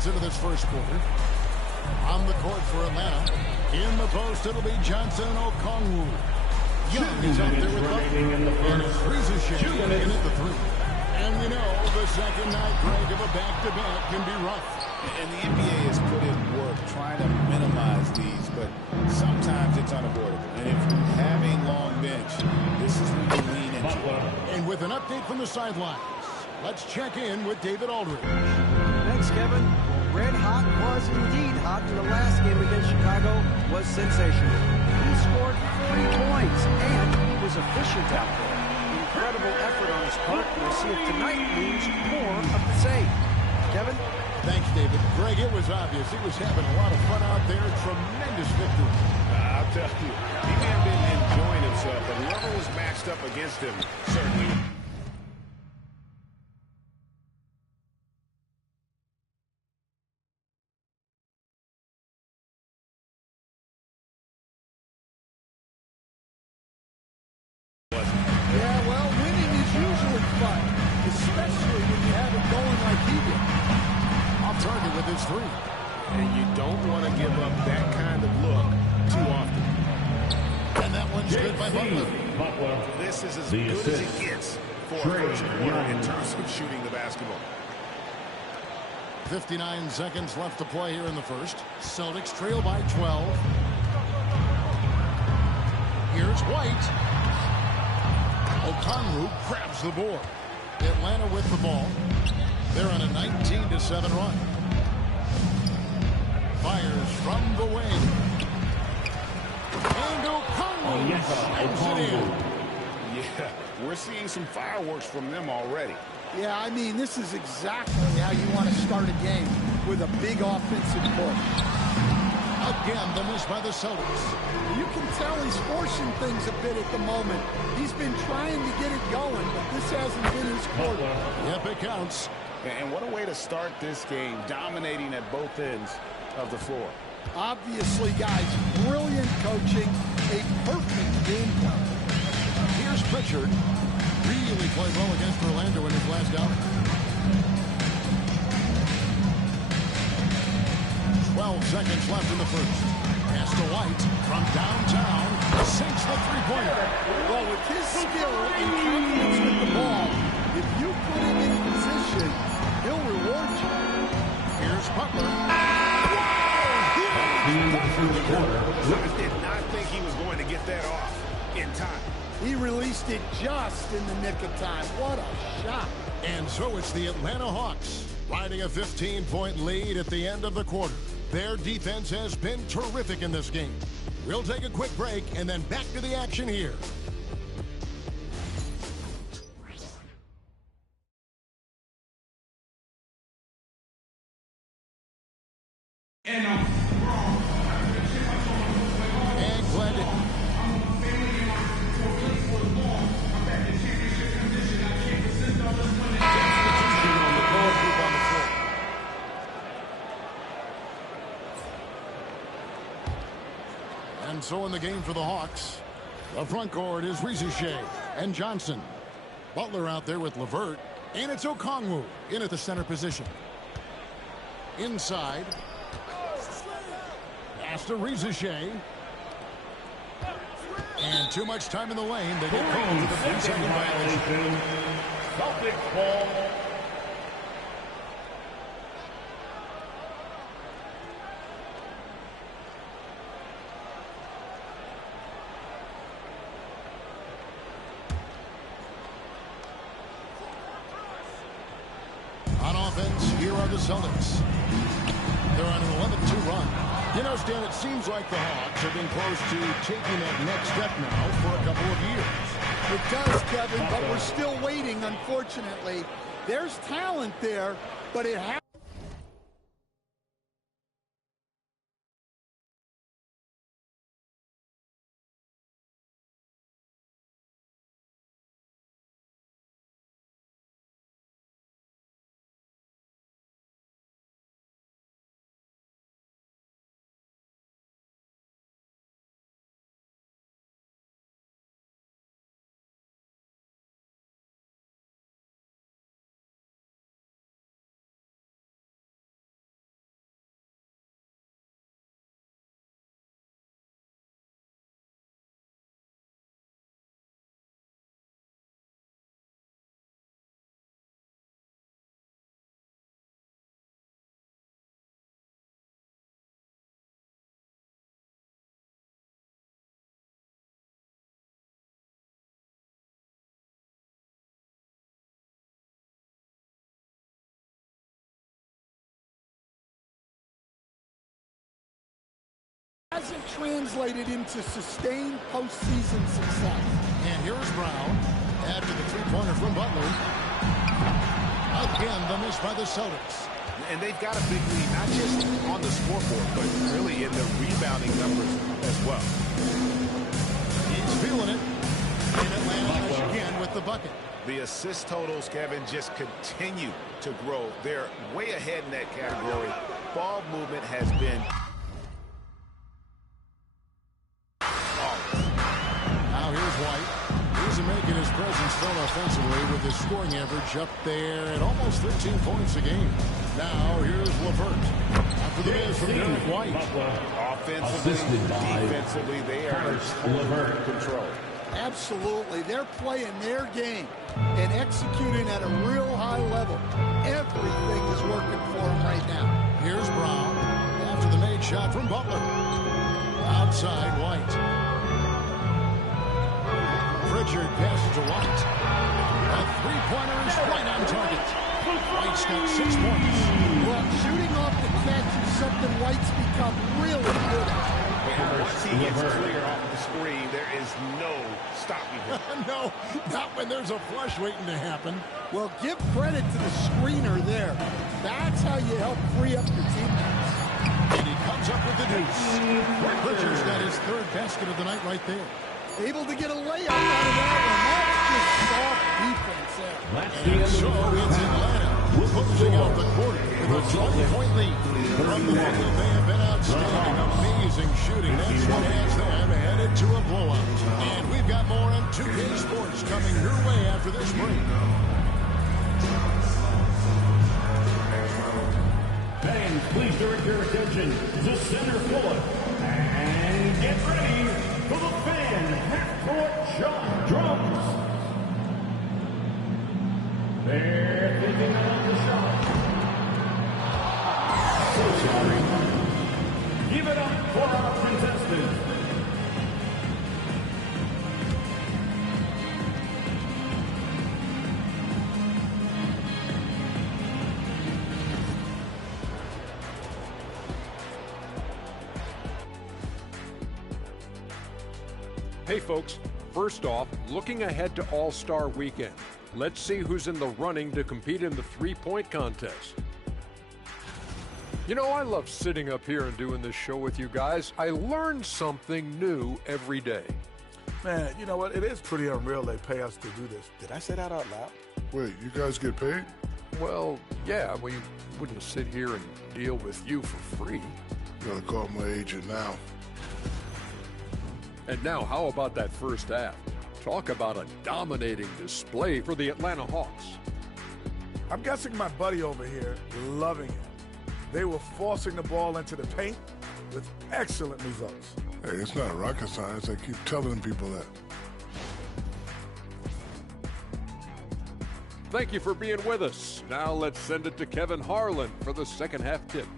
minutes into this first quarter. On the court for Atlanta. In the post, it'll be Johnson and Okongwu. Young is out there with Butler. And it's Riesesheim in at the three. And you know, the second night, Greg, of a back-to-back can be rough. And the NBA has put in work trying to minimize these, but sometimes it's unavoidable. And if you have a long bench, this is when you lean into it. And with an update from the sidelines, let's check in with David Aldridge. Thanks, Kevin. Red Hot was indeed hot, and the last game against Chicago was sensational. He scored 40 points, and he was efficient out there. Incredible effort on his part. We'll see if tonight means more of the same. Kevin? Thanks, David. Greg, it was obvious he was having a lot of fun out there. Tremendous victory. I'll tell you, he may have been enjoying himself, but whoever was matched up against him certainly. Yeah, well, winning is usually fun, especially when you have it going like he did. Off target with his three. And you don't want to give up that kind of look too often. And that one's good by Butler. This is as good as it gets for a first quarter in terms of shooting the basketball. 59 seconds left to play here in the first. Celtics trail by 12. Here's White. Okongwu grabs the board. Atlanta with the ball. They're on a 19-7 run. Fires from the wing. And Okongwu slams it in. Yeah, we're seeing some fireworks from them already. Yeah, I mean, this is exactly how you want to start a game, with a big offensive push. Again, the miss by the Celtics. You can tell he's forcing things a bit at the moment. He's been trying to get it going, but this hasn't been his quarter. Yep, it counts. And what a way to start this game, dominating at both ends of the floor. Obviously, guys, brilliant coaching, a perfect game plan. Here's Pritchard. Really played well against Orlando in his last outing. 12 seconds left in the first. Pass to White from downtown. Sinks the three-pointer. Well, with his skill and confidence with the ball, if you put him in position, he'll reward you. Here's Butler. I did not think he was going to get that off in time. He released it just in the nick of time. What a shot. And so it's the Atlanta Hawks riding a 15-point lead at the end of the quarter. Their defense has been terrific in this game. We'll take a quick break and then back to the action here. And glad to... And so in the game for the Hawks, the front court is Riesesheim and Johnson. Butler out there with LeVert, and it's Okongwu in at the center position. Inside. Pass to Riesesheim. And too much time in the lane. They get called for the 3-second violation. Celtics ball. On offense, here are the Celtics. They're on an 11-2 run. You know, Stan, it seems like the Hawks have been close to taking that next step now for a couple of years. It does, Kevin, but we're still waiting, unfortunately. There's talent there, but it has Hasn't translated into sustained postseason success. And here's Brown. After the three-pointer from Butler. Again, the miss by the Celtics. And they've got a big lead, not just on the scoreboard, but really in the rebounding numbers as well. He's feeling it. And Atlanta again with the bucket. The assist totals, Kevin, just continue to grow. They're way ahead in that category. Ball movement has been... Now here's White. He's making his presence felt offensively with his scoring average up there at almost 13 points a game. Now here's LeVert. After the miss from Derek White. Offensively, defensively, they are in control. Absolutely. They're playing their game and executing at a real high level. Everything is working for them right now. Here's Brown. After the made shot from Butler. Outside White. Pritchard passes to White. A three-pointer is right on target. White's got 6 points. Well, shooting off the catch is something White's become really good at. And once he gets clear off the screen, there is no stopping him. No, not when there's a flush waiting to happen. Well, give credit to the screener there. That's how you help free up your teammates. And he comes up with the deuce. Pritchard's got his third basket of the night right there. Able to get a layup out of that one. That's just soft defense there. And so it's Atlanta closing out the quarter with a 20-point lead. From the beginning, they have been outstanding. Amazing shooting. That's what has them headed to a blowout. And we've got more on 2K Sports coming your way after this break. Fans, please direct your attention to center court. And get ready for the fan half-court shot drums. They're thinking about the shot. So sorry. Give it up for our contestants. Hey folks, first off, looking ahead to All-Star Weekend. Let's see who's in the running to compete in the three-point contest. You know, I love sitting up here and doing this show with you guys. I learn something new every day. Man, you know what? It is pretty unreal they pay us to do this. Did I say that out loud? Wait, you guys get paid? Well, yeah, we wouldn't sit here and deal with you for free. Gotta call my agent now. And now, how about that first half? Talk about a dominating display for the Atlanta Hawks. I'm guessing my buddy over here loving it. They were forcing the ball into the paint with excellent results. Hey, it's not rocket science. I keep telling people that. Thank you for being with us. Now let's send it to Kevin Harlan for the second half tip.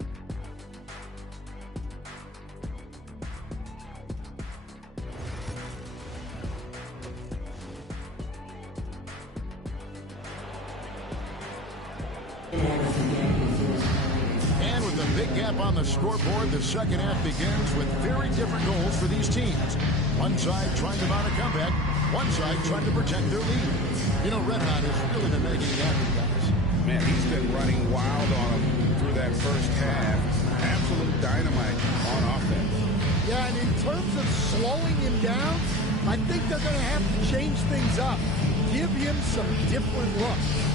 And with a big gap on the scoreboard, the second half begins with very different goals for these teams. One side trying to mount a comeback, one side trying to protect their lead. You know, Red Hot has really been making it happen, guys. Man, he's been running wild on them through that first half. Absolute dynamite on offense. Yeah, and in terms of slowing him down, I think they're going to have to change things up. Give him some different looks.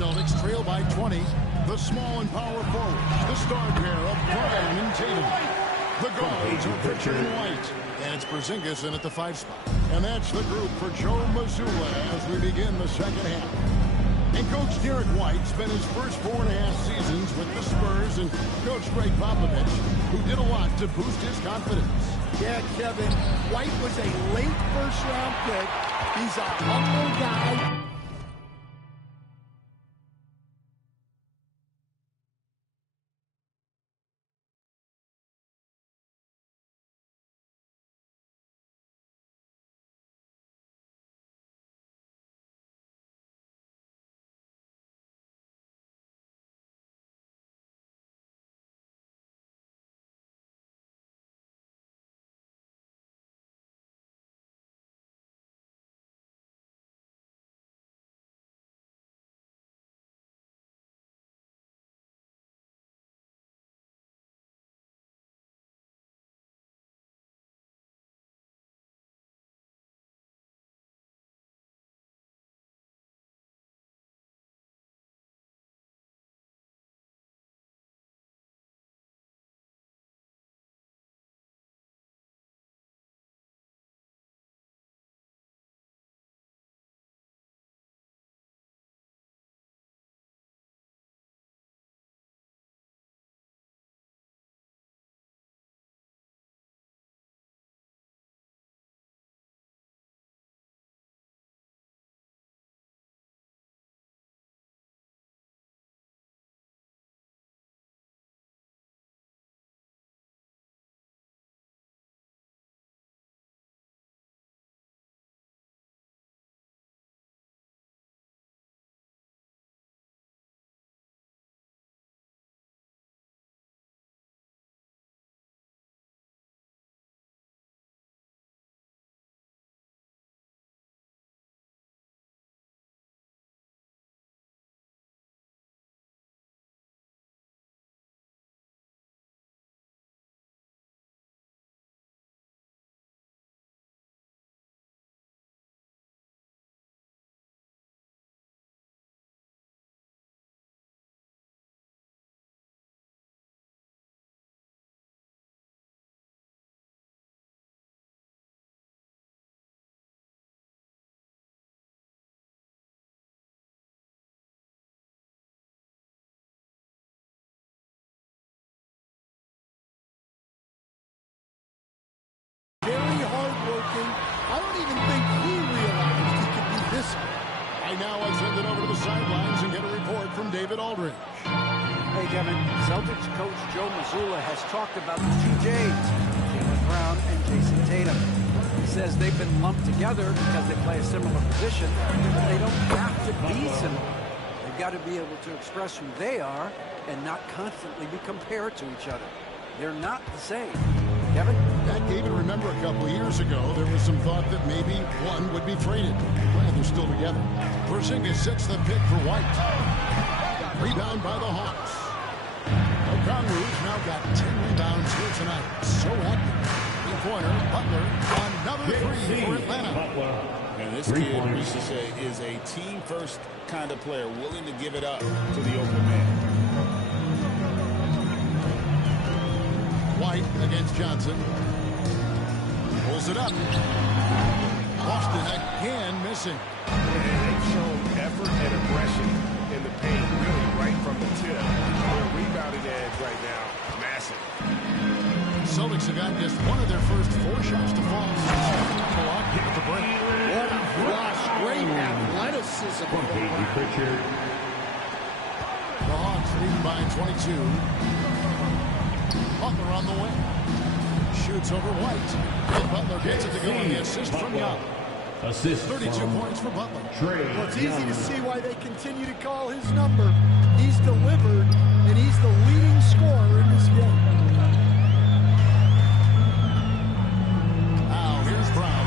Celtics trail by 20. The small and power forwards. The star pair of Brown and Tatum. The guards are Pritchard and White. And it's Porzingis in at the 5 spot. And that's the group for Joe Mazzulla as we begin the second half. And Coach Derek White spent his first 4.5 seasons with the Spurs and Coach Greg Popovich, who did a lot to boost his confidence. Yeah, Kevin, White was a late first-round pick. He's a humble guy. David Aldridge. Hey, Kevin, Celtics coach Joe Mazzulla has talked about the two Jays, Jaylen Brown and Jason Tatum. He says they've been lumped together because they play a similar position, but they don't have to be similar. They've got to be able to express who they are and not constantly be compared to each other. They're not the same. Kevin? David, remember a couple of years ago, there was some thought that maybe one would be traded. Glad they're still together. Porzingis sets the pick for White. Rebound by the Hawks. Okongwu's now got 10 rebounds here tonight. So active. Three-pointer, Butler, another three for Atlanta. And this kid, Ricochet, is a team-first kind of player, willing to give it up to the open man. White against Johnson. Pulls it up. Boston again missing. They've shown effort and aggression in the paint, really right from the tip. Their rebounding edge right now, massive. Celtics have got just one of their first 4 shots to fall since Milwaukee at the break. What a flush. Great athleticism. The Hawks lead by 22. Butler on the wing. Shoots over White. And Butler gets it to go on the assist from Young. 32 points for Butler. Well, it's easy to see why they continue to call his number. He's delivered, and he's the leading scorer in this game. Now, here's Brown.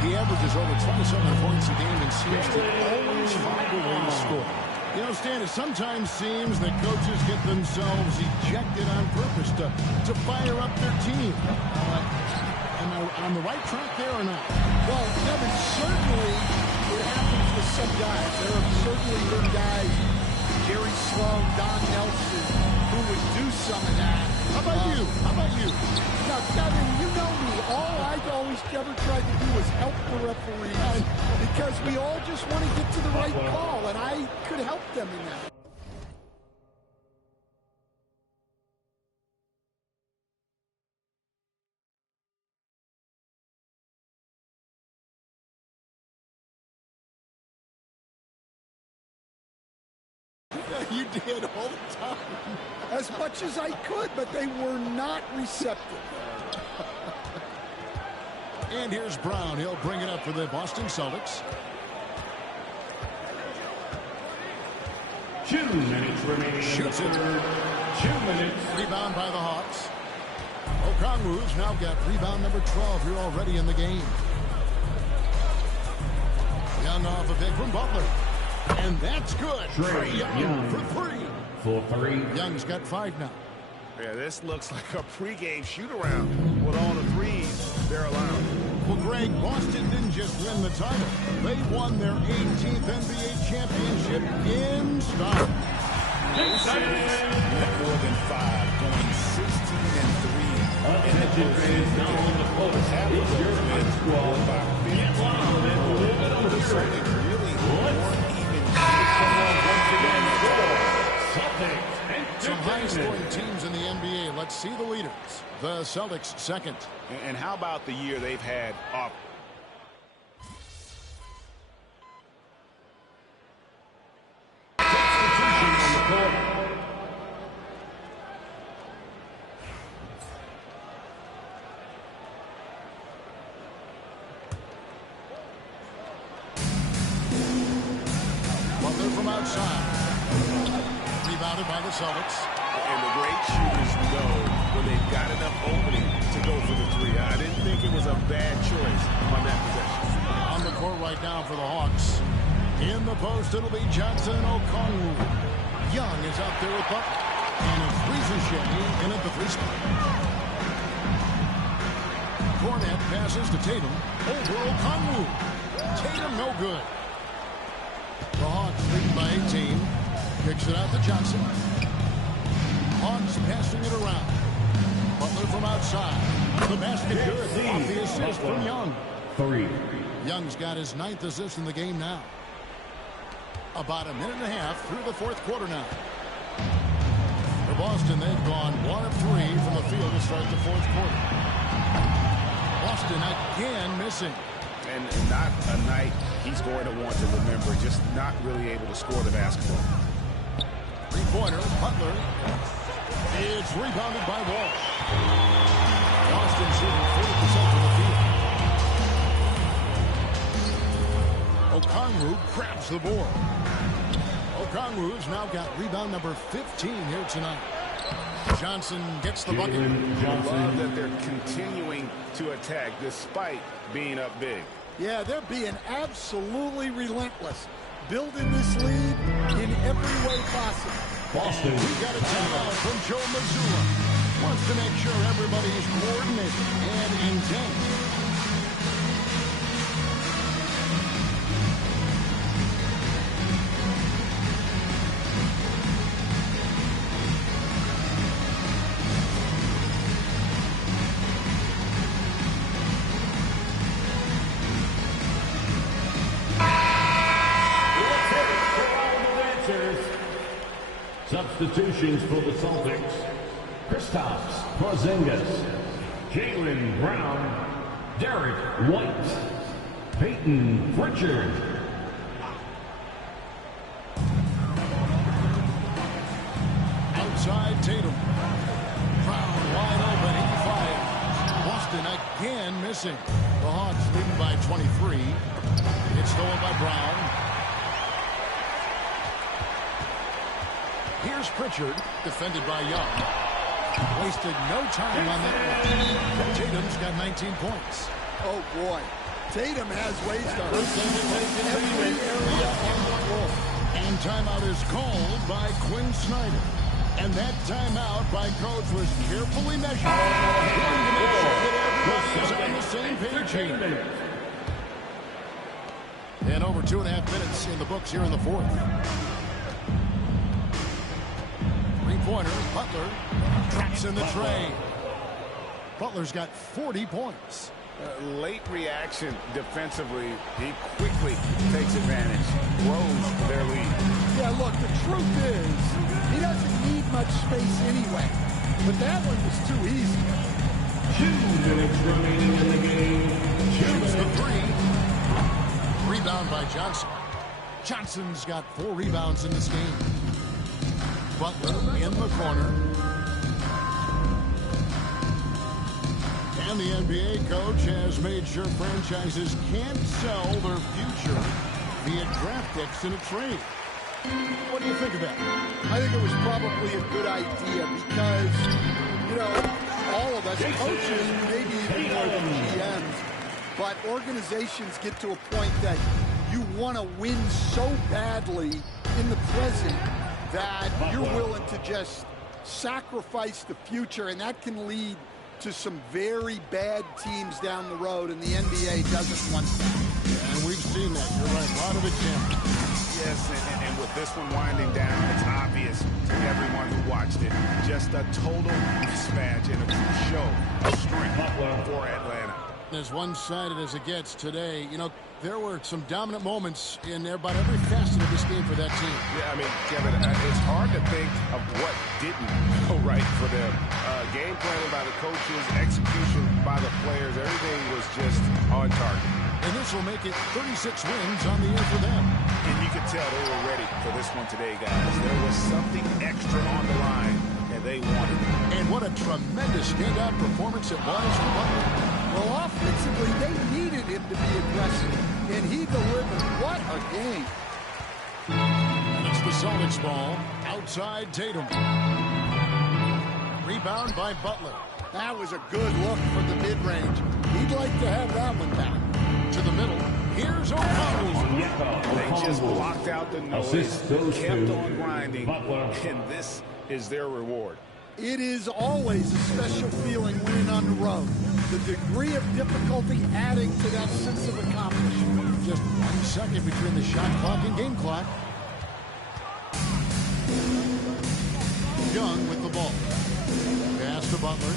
He averages over 27 points a game and seems to always find a way to score. You know, Stan, it sometimes seems that coaches get themselves ejected on purpose to fire up their team. Am I on the right track there or not? Well, Kevin, certainly it happens with some guys. There have certainly been guys, Jerry Sloan, Don Nelson, who would do some of that. How about you? How about you? Now, Kevin, you know me. All I've always ever tried to do is help the referees because we all just want to get to the right call, and I could help them in that. You did all the time. As much as I could, but they were not receptive. And here's Brown. He'll bring it up for the Boston Celtics. 2 minutes remaining. Shoots it. 2 minutes. Rebound by the Hawks. Okongwu's now got rebound number 12 here already in the game. Young off a pick from Butler. And that's good. Trae Young for 3. For 3. Young's got 5 now. Yeah, this looks like a pregame shoot-around with all the threes they're allowed. Well, Greg, Boston didn't just win the title. They won their 18th NBA championship in style. More than 5, going 16-3. Attention fans, now on the post. It's your fifth squad. Get loud and a little bit on the track. Really weren't even Some high-scoring teams in the NBA. Let's see the leaders. The Celtics second. And how about the year they've had off? Butler from outside. Rebounded by the Celtics. And the great shooters know when they've got enough opening to go for the 3. I didn't think it was a bad choice on that possession. On the court right now for the Hawks. In the post, it'll be Johnson Okongwu. Young is out there with Butler. And it's Ricochet in at the 3 spot. Cornet passes to Tatum. Over Okongwu. Tatum no good. The Hawks lead by 18. Kicks it out to Johnson. Hawks passing it around. Butler from outside. The basket good. Off the assist from Young. 3. Young's got his 9th assist in the game now. About a minute and a half through the 4th quarter now. For Boston, they've gone 1 of 3 from the field to start the 4th quarter. Boston again missing. And not a night he's going to want to remember, just not really able to score the basketball. Three-pointer, Butler. It's rebounded by Walsh. Boston shooting 40% from the field. Okongwu grabs the board. Okongwu's now got rebound number 15 here tonight. Johnson gets the bucket. Love that they're continuing to attack despite being up big. Yeah, they're being absolutely relentless, building this lead in every way possible. Boston. We got a timeout from Joe Mazzulla. Wants to make sure everybody's coordinated and intense. Substitutions for the Celtics. Kristaps Porzingis, Jaylen Brown, Derek White, Peyton Pritchard. Outside Tatum. Brown wide open. He fires. Boston again missing. The Hawks leading by 23. It's stolen by Brown. Here's Pritchard, defended by Young. Wasted no time on that one. Tatum's got 19 points. Oh, boy. Tatum has ways to hurt every area on the floor. And timeout is called by Quinn Snyder. And that timeout by Coach was carefully measured. Trying to make sure that everybody is on the same page here. And over 2.5 minutes in the books here in the fourth. Three-pointer, Butler drops in the tray. Butler's got 40 points. Late reaction defensively. He quickly takes advantage, grows their lead. Yeah, look, the truth is, he doesn't need much space anyway. But that one was too easy. 2 minutes remaining in the game. Shoots the three. Rebound by Johnson. Johnson's got 4 rebounds in this game. Butler in the corner. And the NBA coach has made sure franchises can't sell their future via draft picks in a trade. What do you think of that? I think it was probably a good idea because, you know, all of us coaches, maybe even more than GMs, but organizations get to a point that you want to win so badly in the present that you're willing to just sacrifice the future, and that can lead to some very bad teams down the road, and the NBA doesn't want that. And we've seen that. You're right. A lot of examples. Yes, and with this one winding down, it's obvious to everyone who watched it. Just a total mismatch and a true show of strength for Atlanta. As one-sided as it gets today, you know, there were some dominant moments in about every facet of this game for that team. Yeah, I mean, Kevin, it's hard to think of what didn't go right for them. Game planning by the coaches, execution by the players, everything was just on target. And this will make it 36 wins on the year for them. And you could tell they were ready for this one today, guys. There was something extra on the line, and they wanted it. And what a tremendous standout performance it was for Butler. Well, offensively, they needed him to be aggressive, and he delivered. What a game. And it's the Celtics ball. Outside Tatum. Rebound by Butler. That was a good look for the mid-range. He'd like to have that one back. To the middle. Here's Okongwu. They just blocked out the noise, Assist goes kept to on grinding, Butler. and this is their reward. It is always a special feeling winning on the road. The degree of difficulty adding to that sense of accomplishment. Just 1 second between the shot clock and game clock. Young with the ball. Pass to Butler.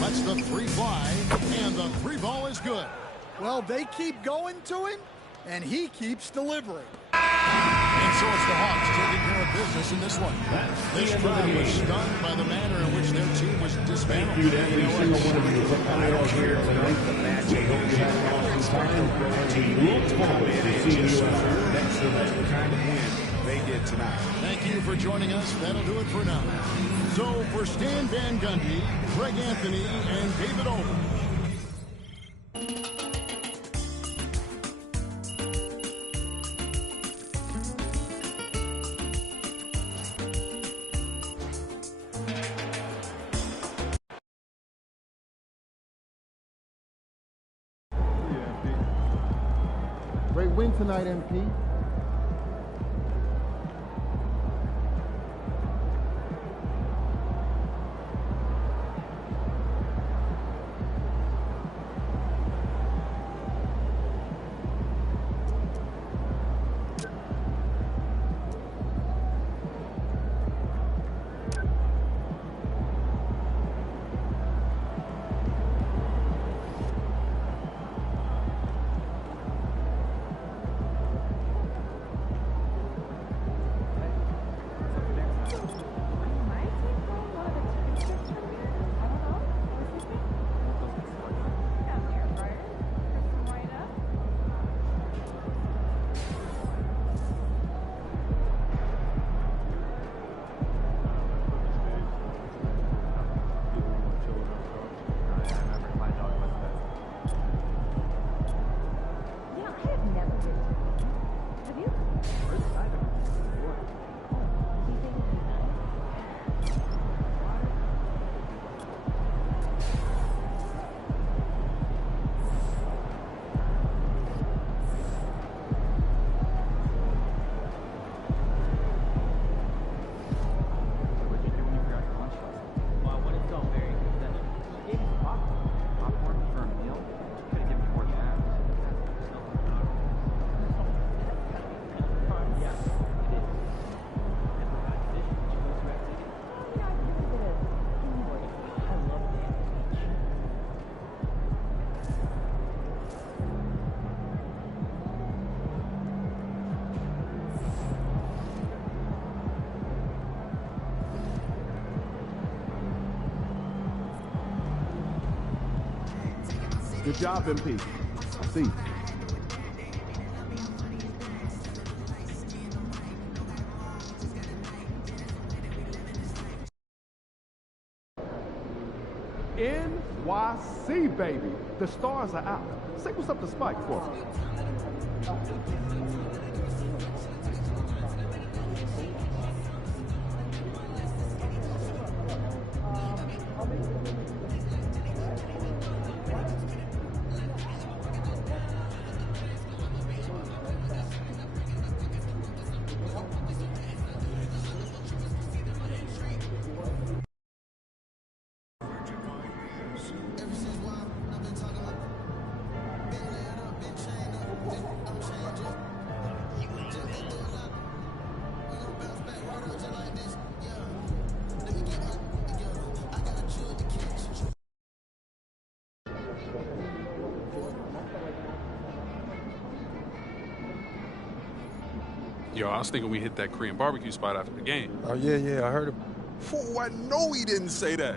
Lets the three fly, and the three ball is good. Well, they keep going to him, and he keeps delivering. And so it's the Hawks taking care of business in this one. This crowd was stunned by the manner in which their team was dismantled. Thank you to every single one of you for coming out here tonight. We hope you had an awesome time. We look forward to seeing you at our next event. The kind of win they did tonight. Thank you for joining us. That'll do it for now. So for Stan Van Gundy, Greg Anthony, and David Aldridge. Great win tonight, MP. Good job, MP. I see. NYC, baby. The stars are out. Say what's up to Spike for me. Yo, I was thinking we hit that Korean barbecue spot after the game. Oh, yeah, I heard it. Fool, I know he didn't say that.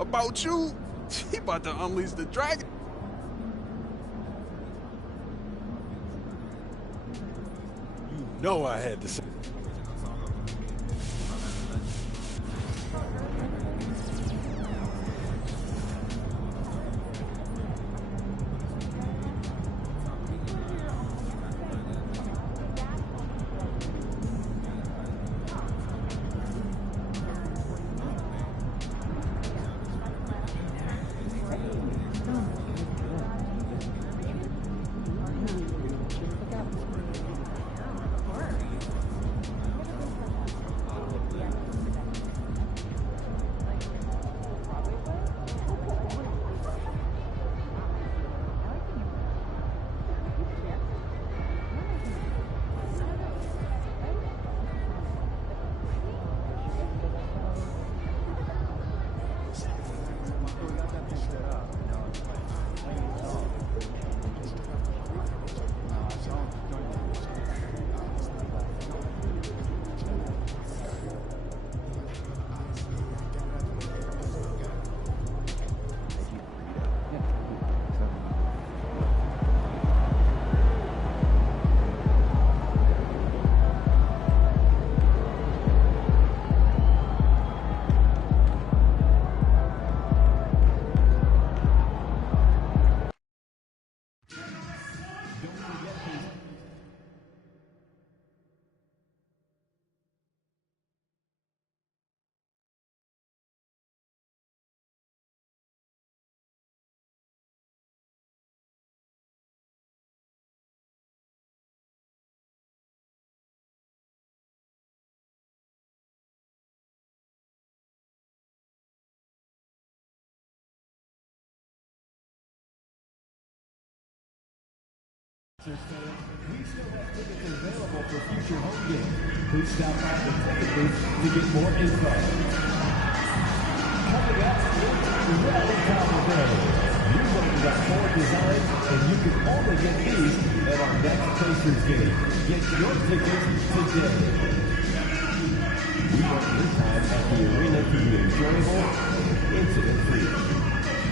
About you, he about to unleash the dragon. You know I had to say. We still have tickets available for future home games. Please stop by the ticket booth to get more info. Coming up, Red Hot. You're looking at more designs, and you can only get these at our next Pacers game. Get your tickets today. We want your time at the arena to be enjoyable and incident-free.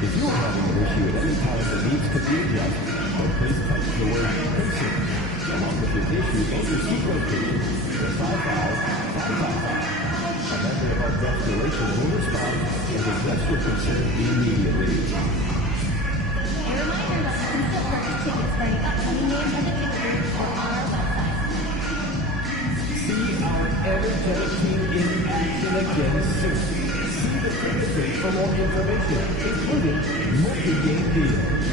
If you are having an issue at any time that needs to be addressed, then please text the word PACER along with your issue and your seat location to 55555. A member of our guest relations will respond and address your concern immediately. A reminder that you can still purchase tickets for any upcoming games at the ticket booth or on our website. See our energetic team in action again soon. See the ticket booth for more information, including multi-game deals.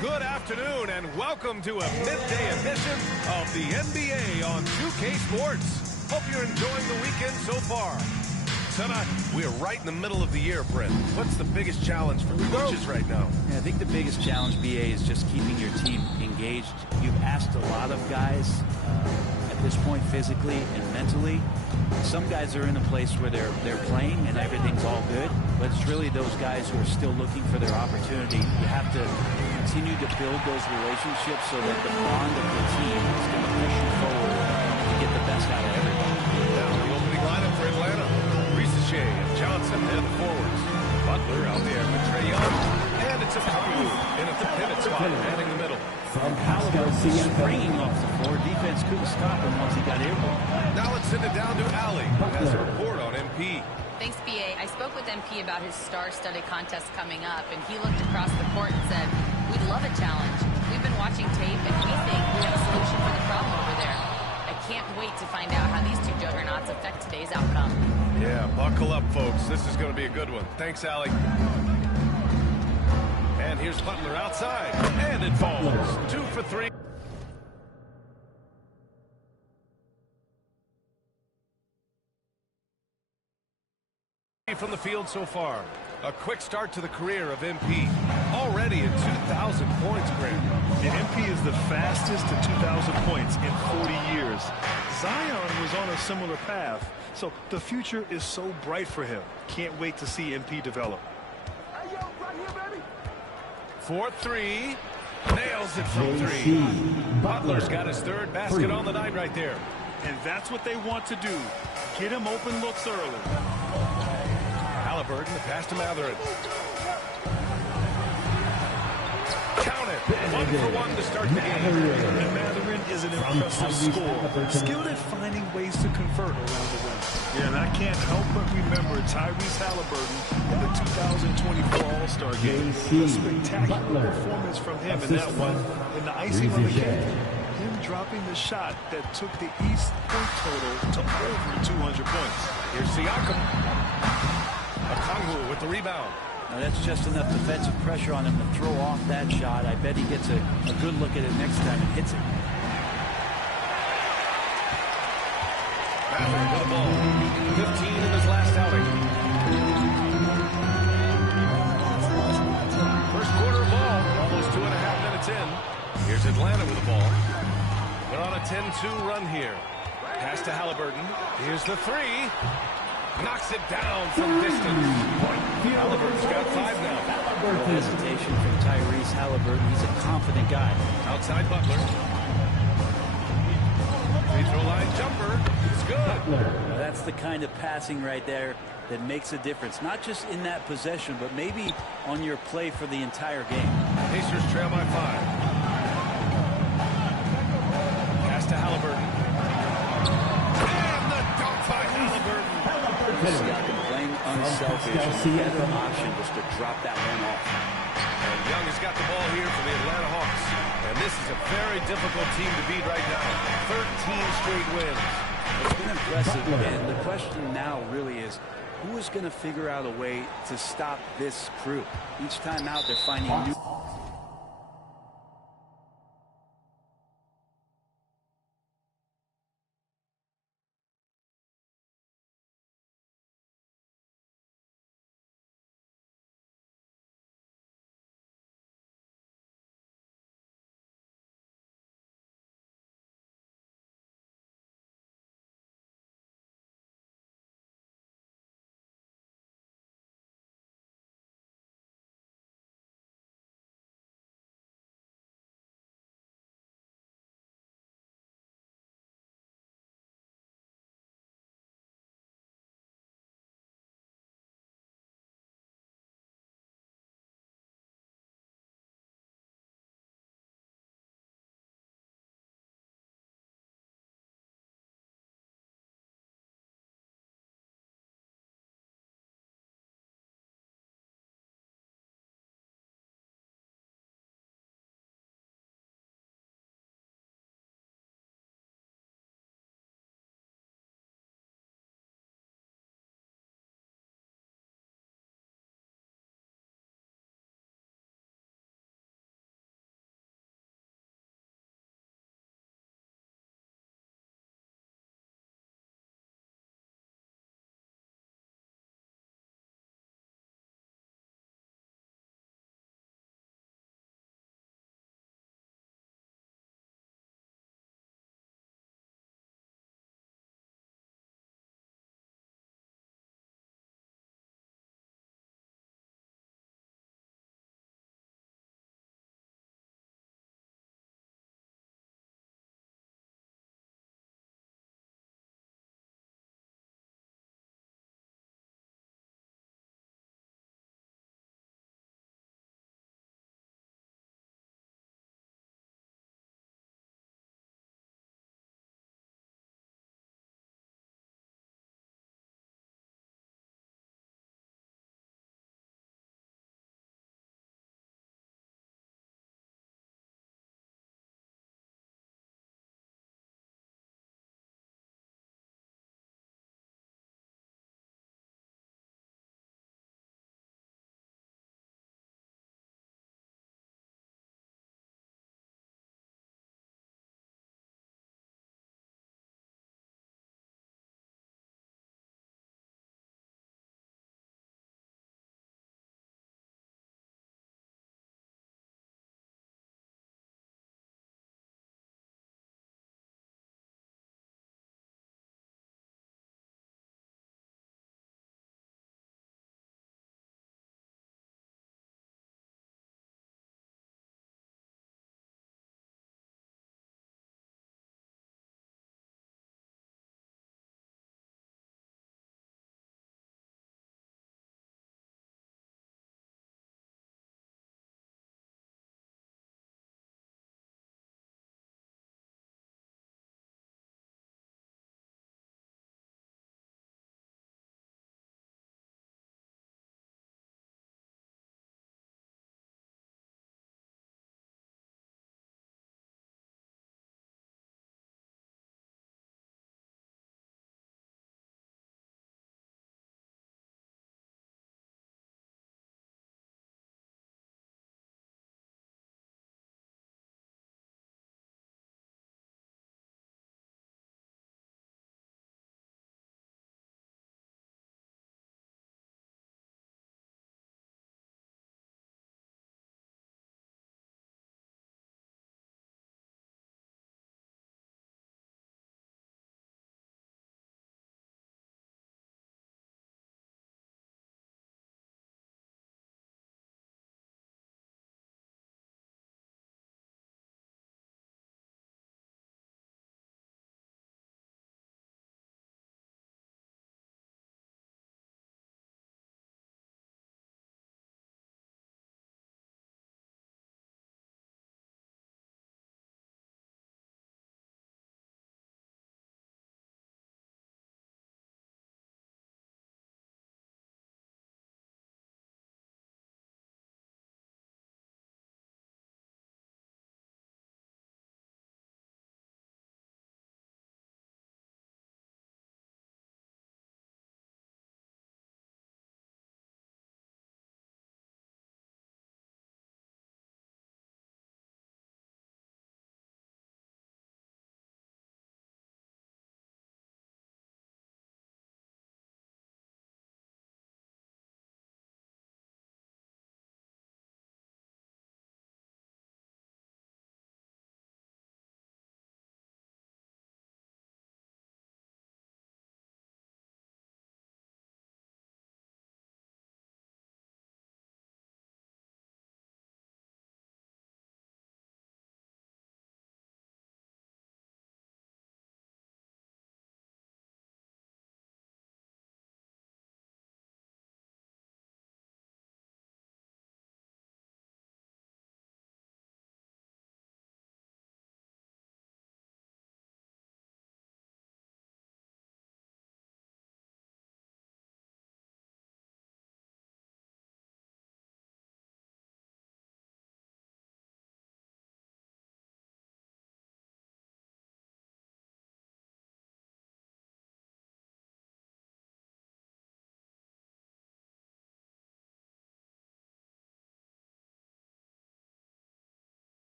Good afternoon and welcome to a midday edition of the NBA on 2K Sports. Hope you're enjoying the weekend so far. Tonight, we're right in the middle of the year, Brent. What's the biggest challenge for coaches right now? Yeah, I think the biggest challenge, BA, is just keeping your team engaged. You've asked a lot of guys at this point physically and mentally. Some guys are in a place where they're playing and everything's all good, but it's really those guys who are still looking for their opportunity. You have to continue to build those relationships so that the bond of the team is going to push you forward to get the best out of everybody. Now the opening lineup for Atlanta. And Johnson head the forwards. Butler out there with Trae Young. And it's a Kongwu in at the pivot spot, manning the middle. From Halliburton springing off the floor. Defense couldn't stop him once he got airborne. Now let's send it down to Allie, who has a report on MP. Thanks, BA. I spoke with MP about his star-studded contest coming up, and he looked across the court and said, "We'd love a challenge. We've been watching tape, and we think we have a solution for the problem over there. I can't wait to find out how these two juggernauts affect today's outcome." Yeah, buckle up, folks. This is going to be a good one. Thanks, Allie. And here's Butler outside. And it falls. 2 for 3. From the field so far. A quick start to the career of MP. Already at 2,000 points, Grant. And MP is the fastest to 2,000 points in 40 years. Zion was on a similar path, so the future is so bright for him. Can't wait to see MP develop. 4-3. Nails it from 3. Butler's got his third basket on the night right there. And that's what they want to do. Get him open looks early. Halliburton, the pass to Matherin. Count it. 1 for 1 to start the game. And Matherin is an impressive scorer. Skilled at finding ways to convert around the rim. Yeah, and I can't help but remember Tyrese Halliburton in the 2024 All-Star game. A spectacular performance from him in that one. And the icing on the cake, him dropping the shot that took the East point total to over 200 points. Here's Siakam. Kongwu with the rebound. Now that's just enough defensive pressure on him to throw off that shot. I bet he gets a good look at it next time and hits it. Matherin with the ball. 15 in his last outing. First quarter of ball. Almost 2.5 minutes in. Here's Atlanta with the ball. They're on a 10-2 run here. Pass to Halliburton. Here's the 3. Knocks it down from distance. Halliburton's got 5 now. No hesitation from Tyrese Halliburton. He's a confident guy. Outside Butler. Free throw line jumper. It's good. Now that's the kind of passing right there that makes a difference. Not just in that possession, but maybe on your play for the entire game. Pacers trail by 5. Pass to Halliburton. And the dunk by Halliburton. Siakam playing unselfish, and the better option was to drop that one off. And Young has got the ball here for the Atlanta Hawks. And this is a very difficult team to beat right now. 13 straight wins. It's been impressive, and the question now really is, who is going to figure out a way to stop this crew? Each time out, they're finding new...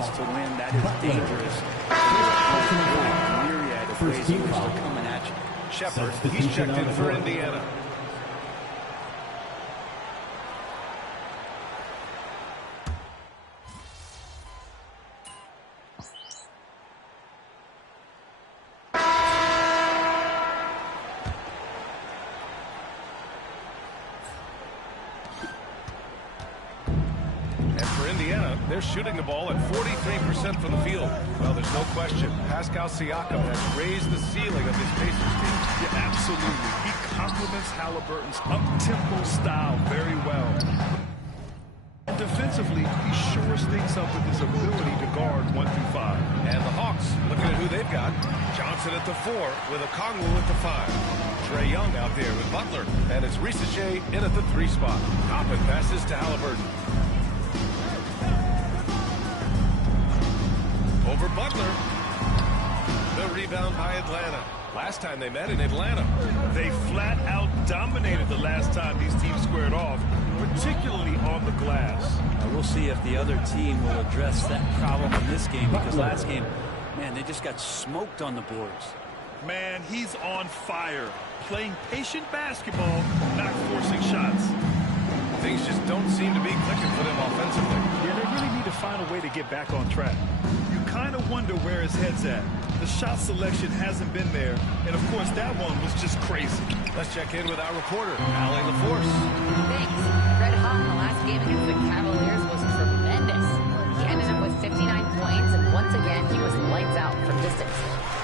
ways to win. That is dangerous. There's a myriad of ways in which they're coming at you. Shepard, he's checked in for Indiana. They're shooting the ball at 43% from the field. Well, there's no question. Pascal Siakam has raised the ceiling of this Pacers team. Yeah, absolutely. He complements Halliburton's up-tempo style very well. And defensively, he shores things up with his ability to guard 1 through 5. And the Hawks, looking at who they've got. Johnson at the 4 with Okongwu at the 5. Trae Young out there with Butler. And it's Risache in at the 3 spot. Toppin passes to Halliburton. Over Butler. The rebound by Atlanta. Last time they met in Atlanta. They flat out dominated the last time these teams squared off, particularly on the glass. We'll see if the other team will address that problem in this game, because last game, man, they just got smoked on the boards. Man, he's on fire. Playing patient basketball, not forcing shots. Things just don't seem to be clicking for them offensively. Yeah, they really need to find a way to get back on track. You kind of wonder where his head's at. The shot selection hasn't been there, and of course that one was just crazy. Let's check in with our reporter, Allie LaForce. Thanks. Red hot in the last game against the Cavaliers was tremendous. He ended up with 59 points, and once again he was lights out from distance.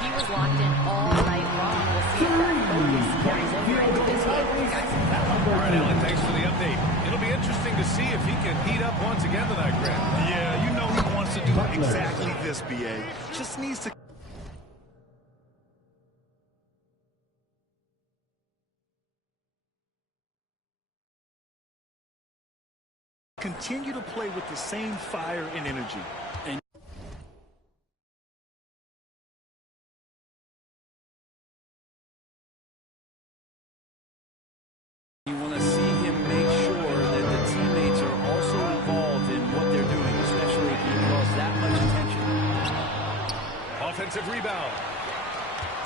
He was locked in all night long. We'll see if that focus carries over into this game. Guys, all right, Allie, thanks for the update. It'll be interesting to see if he can heat up once again tonight, Grant. Yeah, you know he wants to do exactly this, BA. Just needs to continue to play with the same fire and energy. And you want to see him make sure that the teammates are also involved in what they're doing, especially if he draws that much attention. Offensive rebound.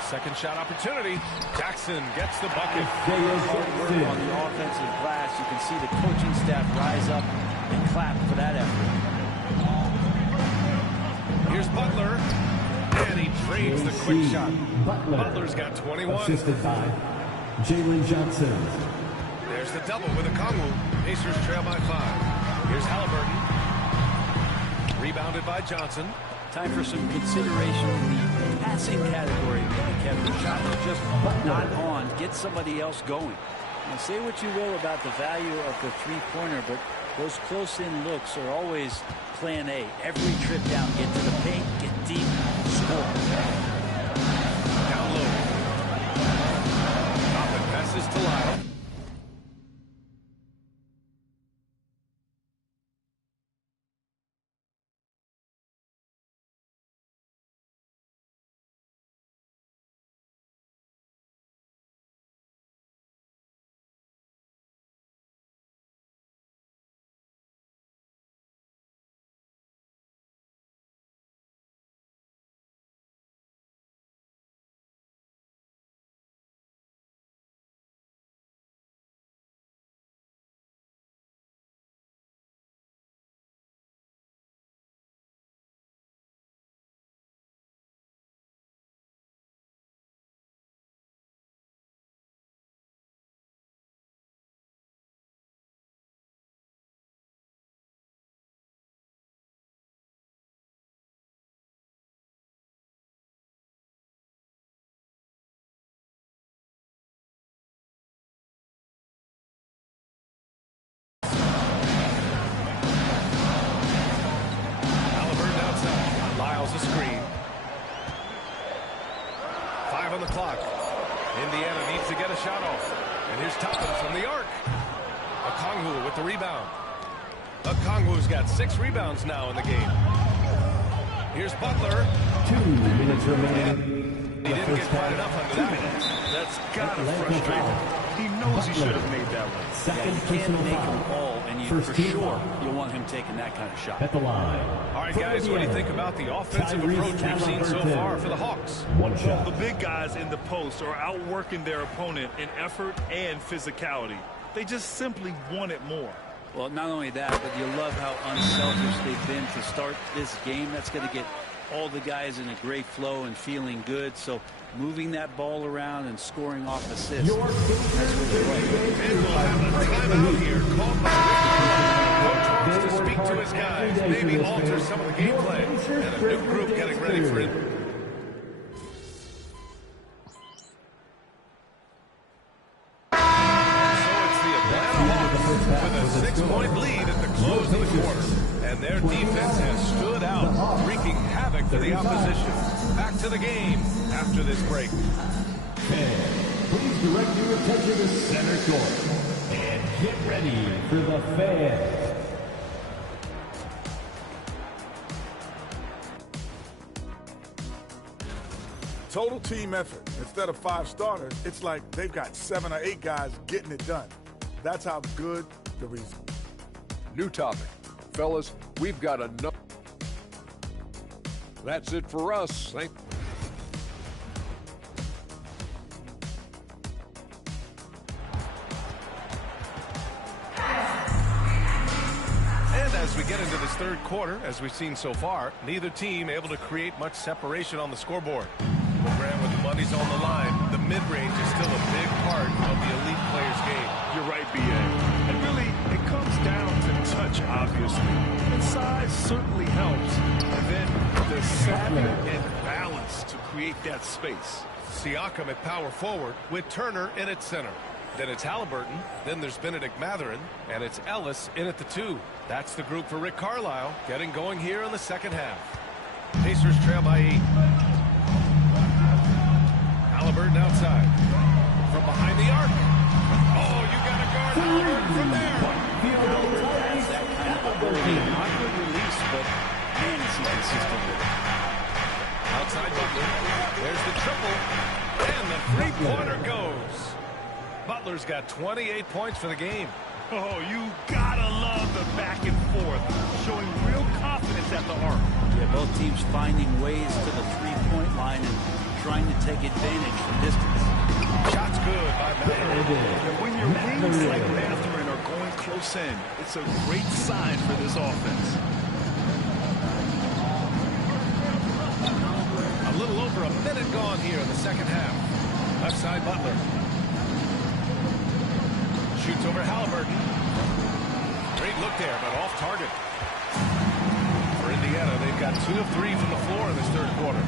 Second shot opportunity. Jackson gets the bucket. Hard work on the offensive glass. You can see the coaching staff rise up and clap for that effort. Here's Butler. And he trades the quick shot. Butler's got 21. Assisted by Jalen Johnson. There's the double with Okongwu. Pacers trail by 5. Here's Halliburton. Rebounded by Johnson. Time for some consideration in the passing category, maybe, Kevin. The shot is just not on. Get somebody else going. And say what you will about the value of the three-pointer, but those close-in looks are always plan A. Every trip down, get to the paint, get deep, score. Down low. Toppin passes to Lyle. A screen. 5 on the clock. Indiana needs to get a shot off. And here's Toppin from the arc. Okongwu with the rebound. Okongwu's got 6 rebounds now in the game. Here's Butler. 2 minutes remaining. He didn't get quite enough under that one. That's gotta frustrate him. He knows he should have made that one. Yeah, you can't make them all, and you, for sure you'll want him taking that kind of shot. At the line. All right, guys, what do you think about the offensive approach we've seen so far for the Hawks? One shot. The big guys in the post are outworking their opponent in effort and physicality. They just simply want it more. Well, not only that, but you love how unselfish they've been to start this game. That's going to get all the guys in a great flow and feeling good. So moving that ball around and scoring off assists. That's what they like. And we'll have a timeout here called by Rick. Coach wants to speak to his guys, maybe alter some of the gameplay, and a new group getting ready for it. With a 6-point lead at the close of the quarter. And their defense has stood out, wreaking havoc for the opposition. Back to the game after this break. Please direct your attention to center court. And get ready for the fans. Total team effort. Instead of 5 starters, it's like they've got 7 or 8 guys getting it done. That's how good the result. New topic. Fellas, we've got enough. That's it for us. And as we get into this third quarter, as we've seen so far, neither team able to create much separation on the scoreboard. LeGrand with the money's on the line. The mid-range is still a big part of the elite player's game. You're right, B.A. And really, it comes down to touch, obviously. And size certainly helps. And then the savvy and balance to create that space. Siakam at power forward with Turner in at center. Then it's Halliburton, then there's Benedict Mathurin, and it's Ellis in at the 2. That's the group for Rick Carlisle, getting going here in the second half. Pacers trail by 8. Halliburton outside. From behind the arc. Oh, you got to guard Halliburton from there. Halliburton has that kind of ability. Not good release, but man, is he consistent with it. Outside Butler. There's the triple. And the three-pointer goes. Butler's got 28 points for the game. Oh, you gotta love the back and forth, showing real confidence at the arc. Yeah, both teams finding ways to the three-point line and trying to take advantage from distance. Shots good by Mathurin. And when your wings like Mathurin are going close in, it's a great sign for this offense. A little over a minute gone here in the second half. Left side Butler. Shoots over Halliburton. Great look there, but off target. For Indiana, they've got 2 of 3 from the floor in this third quarter.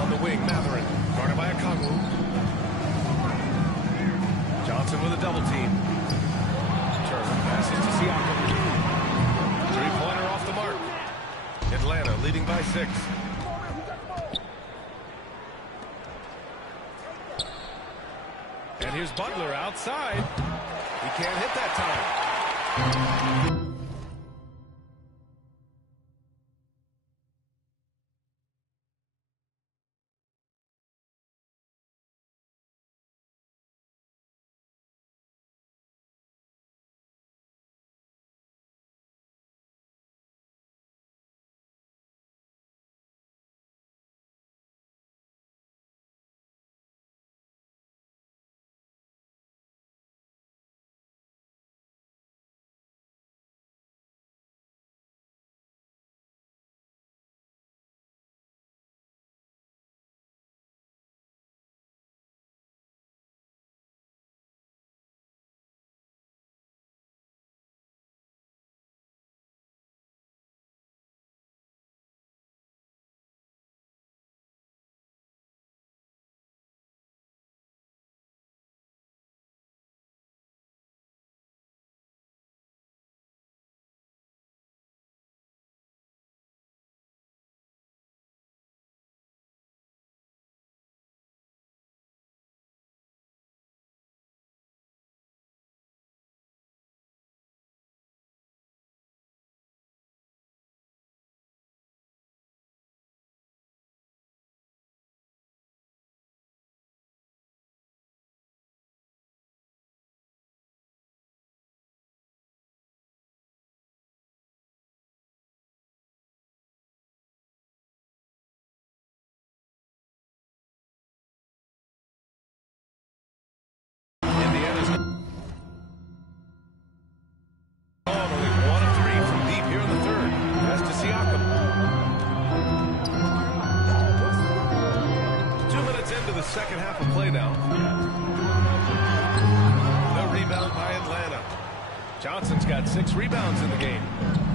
On the wing, Mathurin, guarded by Okongwu. Johnson with a double team. Turner passes to Siakam. Three-pointer off the mark. Atlanta leading by 6. And here's Butler outside. He can't hit that time. the second half of play now. The rebound by Atlanta. Johnson's got 6 rebounds in the game.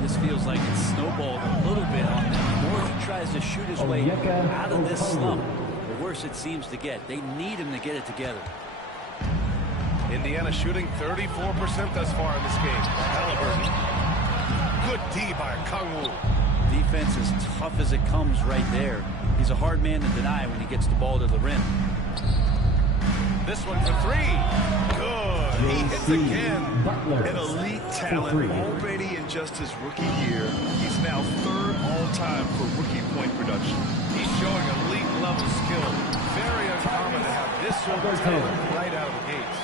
This feels like it's snowballed a little bit on them. The more he tries to shoot his way out of this slump, the worse it seems to get. They need him to get it together. Indiana shooting 34% thus far in this game. Halliburton. Good D by Kangwoo. Defense as tough as it comes right there. He's a hard man to deny when he gets the ball to the rim. This one for 3. Good. He hits again. An elite talent already in just his rookie year. He's now 3rd all-time for rookie point production. He's showing elite level skill. Very uncommon to have this sort of talent right out of the gates.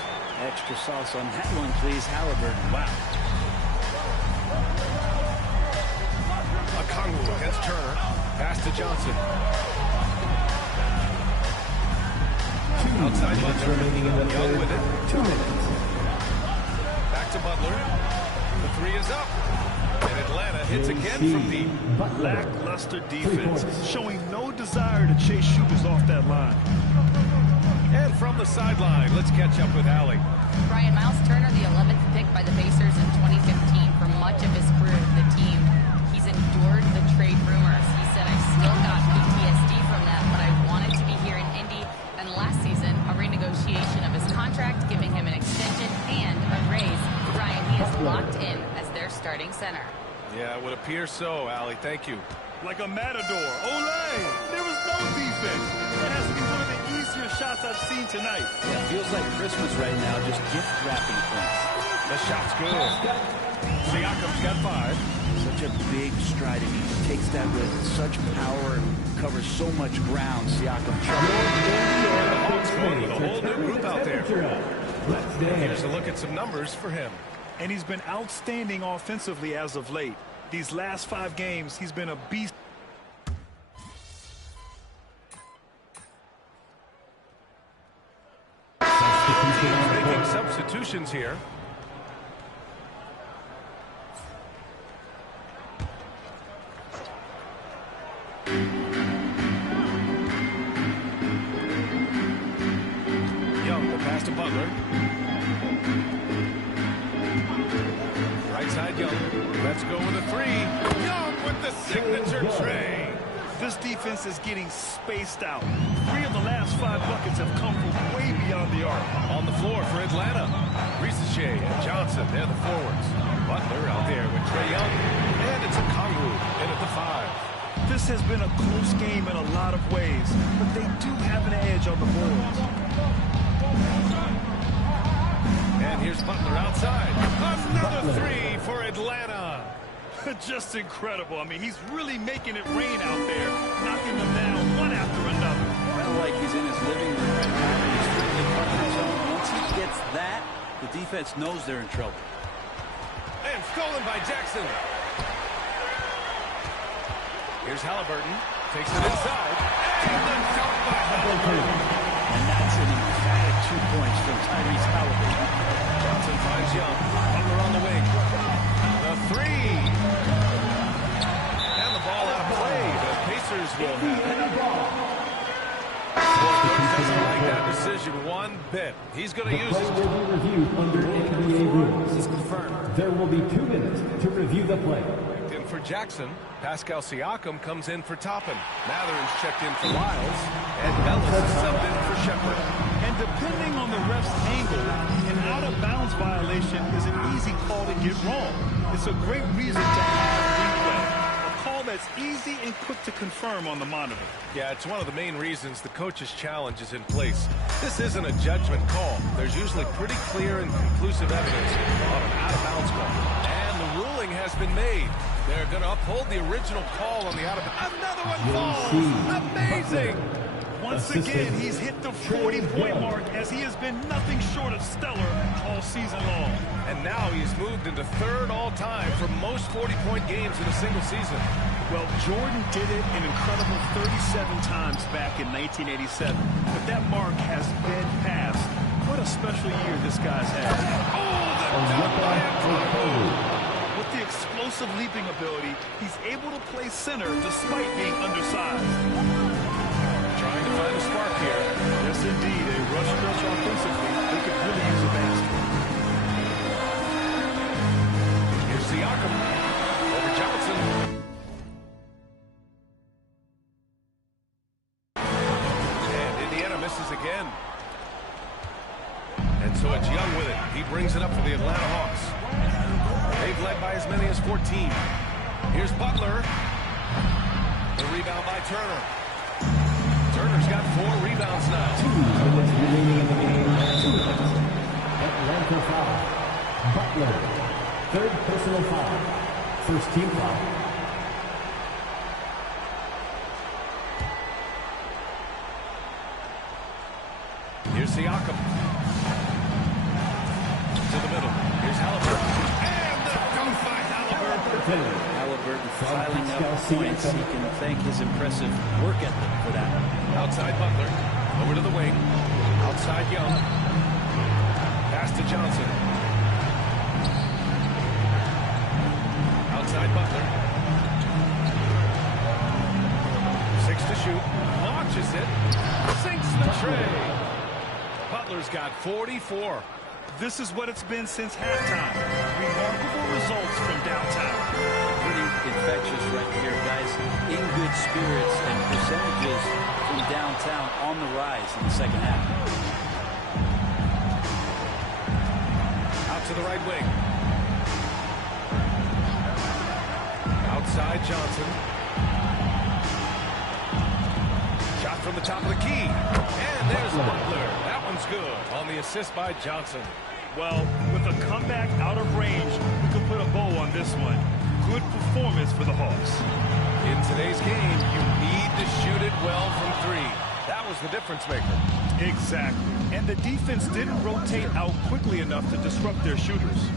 Extra sauce on that one, please, Halliburton. Wow. Okongwu against Turner. Pass to Johnson. Outside Butler. Young with it. 2 minutes. Back to Butler. The 3 is up. And Atlanta hits again from deep. Lackluster defense, showing no desire to chase shooters off that line. And from the sideline, let's catch up with Allie. Brian, Miles Turner, the 11th pick by the Pacers in 2015 for much of his career with the team. He's endured the trade rumors. He said, I still got PTSD from that, but I wanted to be here in Indy. And last season, a renegotiation of his contract, giving him an extension and a raise. Brian, he is locked in as their starting center. Yeah, it would appear so, Allie. Thank you. Like a matador. Olay! There was no defense. That has to be one of the easier shots I've seen tonight. Yeah, it feels like Christmas right now, just gift wrapping points. The shot's good. Siakam's got 5. Such a big stride, and he takes that with such power and covers so much ground. Siakam. The Hawks going with a whole new group out there. Here's a look at some numbers for him. And he's been outstanding offensively as of late. These last 5 games, he's been a beast. Making substitutions here. Young, the pass to Butler. Right side, Young. Let's go with a 3. Young with the signature tray. This defense is getting spaced out. 3 of the last 5 buckets have come from way beyond the arc. On the floor for Atlanta. Risache and Johnson, they're the forwards. Butler out there with Trae Young. And it's Okongwu in at the 5. This has been a close game in a lot of ways, but they do have an edge on the boards. And here's Butler outside. Another 3 for Atlanta. Just incredible. I mean, he's really making it rain out there, knocking them down one after another. Kind of like he's in his living room right now, and he's really covering his own. Once he gets that, the defense knows they're in trouble. And stolen by Jackson. Here's Halliburton. Takes it inside. And then dunked by Halliburton. And that's an emphatic 2 points from Tyrese Halliburton. Johnson finds Young. Butler on the wing. The 3. And the ball out of play. The Pacers will have it. Coach doesn't like that decision one bit. He's going to use it. The play will be reviewed under NBA rules. This is confirmed. There will be 2 minutes to review the play. In for Jackson. Pascal Siakam comes in for Toppin. Mathurin's checked in for Lyles. And Bellis subbed in for Shepard. And depending on the ref's angle, an out-of-bounds violation is an easy call to get wrong. It's a great reason to have replay. A call that's easy and quick to confirm on the monitor. Yeah, it's one of the main reasons the coach's challenge is in place. This isn't a judgment call. There's usually pretty clear and conclusive evidence on an out-of-bounds call. And the ruling has been made. They're going to uphold the original call on the out-of-bounds. Another one falls! Amazing! Once again, he's hit the 40-point mark as he has been nothing short of stellar all season long. And now he's moved into 3rd all-time for most 40-point games in a single season. Well, Jordan did it an incredible 37 times back in 1987. But that mark has been passed. What a special year this guy's had. Oh, the dunk by Okongwu. With the explosive leaping ability, he's able to play center despite being undersized. Trying to find a spark here. Yes, indeed. A rush offensively. They could really use a basket. Here's Siakam over Johnson. And Indiana misses again. And so it's Young with it. He brings it up for the Atlanta Hawks. They've led by as many as 14. Here's Butler. The rebound by Turner. Turner's got 4 rebounds now. 2 minutes remaining in the game. Atlanta foul. Butler. 3rd personal foul. 1st team foul. Here's Siakam. To the middle. Here's Halliburton. And the dunk by Halliburton. Halliburton filing up points. He can thank his impressive work ethic for that. Outside Butler. Over to the wing. Outside Young. Pass to Johnson. Outside Butler. 6 to shoot. Launches it. Sinks the tray. Butler's got 44. This is what it's been since halftime. Remarkable results from downtown. Pretty infectious right here, guys. In good spirits and percentages from downtown on the rise in the second half. Out to the right wing. Outside Johnson. Shot from the top of the key. And there's Butler. That one's good on the assist by Johnson. Well, with a comeback out of range, we could put a bow on this one. Good performance for the Hawks. In today's game, you need to shoot it well from 3. That was the difference maker. Exactly. And the defense didn't rotate out quickly enough to disrupt their shooters.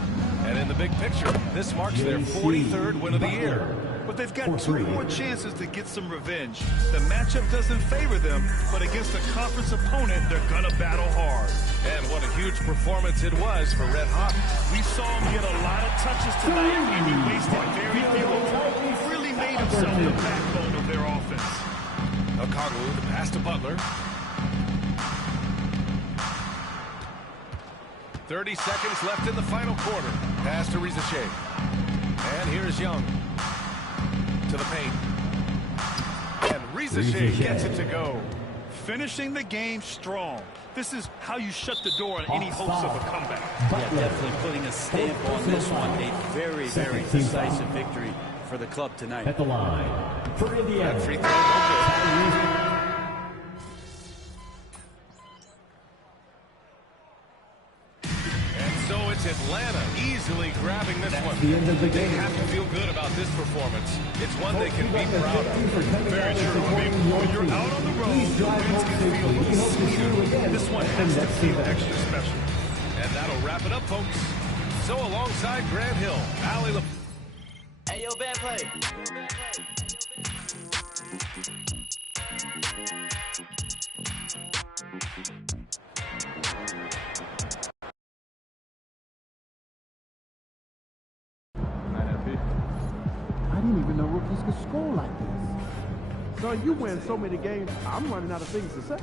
And in the big picture, this marks their 43rd win of the year. But they've got 2 more chances to get some revenge. The matchup doesn't favor them, but against a conference opponent, they're gonna battle hard. And what a huge performance it was for Red Hawk. We saw him get a lot of touches tonight, and he wasted very few of them. He really made himself the backbone of their offense. Okongwu, the pass to Butler. 30 seconds left in the final quarter. Pass to Rizichet. And here's Young. To the paint. And Rizichet gets it to go. Finishing the game strong. This is how you shut the door on any hopes of a comeback. Yeah, definitely putting a stamp on this one. A very, very decisive victory for the club tonight. At the line for Indiana. Free throw, no good. Atlanta easily grabbing this one. The end of the game. They have to feel good about this performance. It's one they can be proud of. Very true. I mean, when you're out on the road, the wins can feel a little sweeter. This one has to feel extra special. And that'll wrap it up, folks. So alongside Grant Hill, Allie LeBron. Hey, yo, bad play. I didn't even know rookies could score like this. So you win so many games, I'm running out of things to say.